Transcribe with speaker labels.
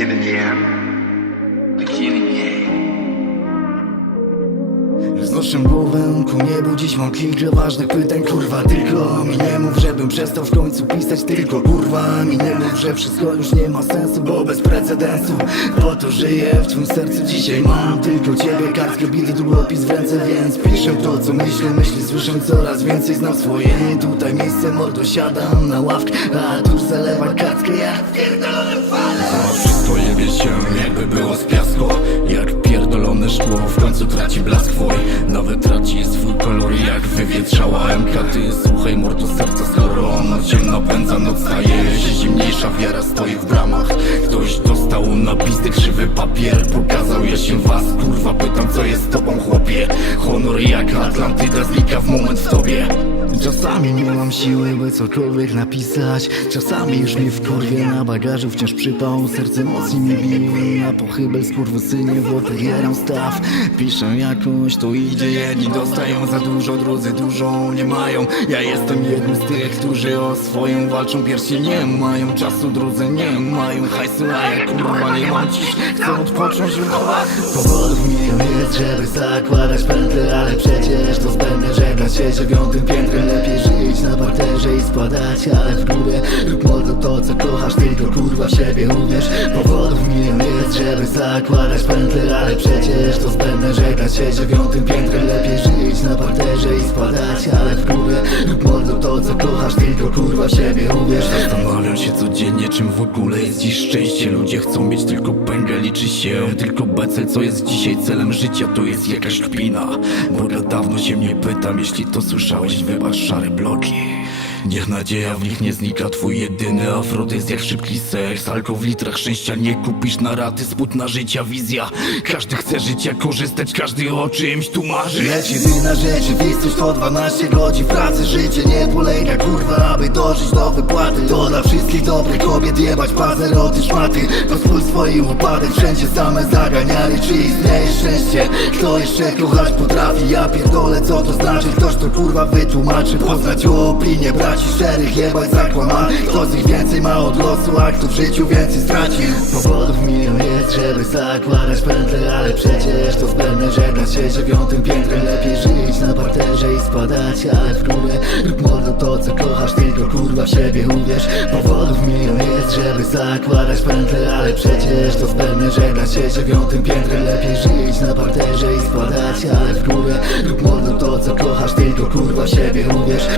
Speaker 1: beginning, yeah? Beginning, yeah.
Speaker 2: Znoszę głowę ku niebu, dziś mam kilka ważnych pytań Kurwa, tylko mi nie mów, żebym przestał w końcu pisać Tylko kurwa, mi nie mów, że wszystko już nie ma sensu Bo bez precedensu, po to żyję w twym sercu Dzisiaj mam tylko ciebie, kartkę, bity, długopis w ręce Więc piszę to, co myślę, myśli słyszę coraz więcej Znam swoje, tutaj miejsce, mordo, siadam na ławkę A tuż zalewa kartkę, jak w pierdolonym fale
Speaker 3: wszystko jebie jakby było z piasku. Jak pierdolone szkło w końcu traci blask twój. Nawet traci swój kolor jak wywietrzała MK Ty słuchaj mordu serca skoro noc cię napędza Noc staje się zimniejsza, wiara stoi w bramach Ktoś dostał na pizdy krzywy papier. Pokazał ja się was, kurwa pytam co jest z tobą chłopie? Honor jak Atlantyda znika w moment w tobie.
Speaker 2: Czasami nie mam siły, by cokolwiek napisać. Czasami już mnie w kurwie na bagażu wciąż przypał. Serce mocniej mi bije, na pochybel skurwysynie w opieram staw. Piszę jakoś, to idzie, jedni dostają za dużo, drudzy dużo nie mają. Ja jestem jednym z tych, którzy o swoją walczą. Pierwsi nie mają czasu, drudzy nie mają. Hajsu A kurwa nie mam dziś, chcę odpocząć Powodów milion jest, żeby zakładać pętle Ale przecież to zbędne żegnać się dziewiątym piętrem Lepiej żyć na parterze i spadać, ale w górę. Rób mordo to co kochasz, tylko kurwa w siebie uwierz. Powodów milion jest, żeby zakładać pętle Ale przecież to zbędne żegnać się dziewiątym piętrem Lepiej żyć na parterze i spadać, ale w górę. Rób co kochasz, tylko kurwa siebie uwierz.
Speaker 3: Zastanawiam się codziennie, czym w ogóle jest dziś szczęście. Ludzie chcą mieć tylko pęgę, liczy się tylko becel Co jest dzisiaj celem życia, to jest jakaś kpina. Boga dawno się mnie pytam, jeśli to słyszałeś, wybacz szare bloki Niech nadzieja w nich nie znika, twój jedyny afrodyzj jak szybki seks. Alko w litrach szczęścia nie kupisz na raty, smutna życia, wizja. Każdy chce życia korzystać, każdy o czymś tu marzy.
Speaker 2: Lecz jedyna rzeczywistość to 12 godzin pracy. Życie nie polega kurwa, aby dożyć do wypłaty. To dla wszystkich dobrych kobiet jebać pazeroty szmaty. To swój swoim upadek, wszędzie same zaganiali Czy istnieje szczęście? Kto jeszcze kochać potrafi? Ja pierdolę co to znaczy, ktoś to kurwa wytłumaczy. Poznać opinię braci szczerych, jebać zakłamanych Kto z nich więcej ma od losu, a kto w życiu więcej stracił Powodów milion jest, żeby zakładać pętle Ale przecież to zbędne żegnać się dziewiątym piętrem Lepiej żyć na parterze i spadać, ale w górę. Rób mordo to co kochasz, tylko kurwa w siebie uwierz. Powodów milion jest, żeby zakładać pętle Ale przecież to zbędne żegnać się dziewiątym piętrem Lepiej żyć na parterze i spadać, ale w górę. Rób mordo to co kochasz, tylko kurwa w siebie uwierz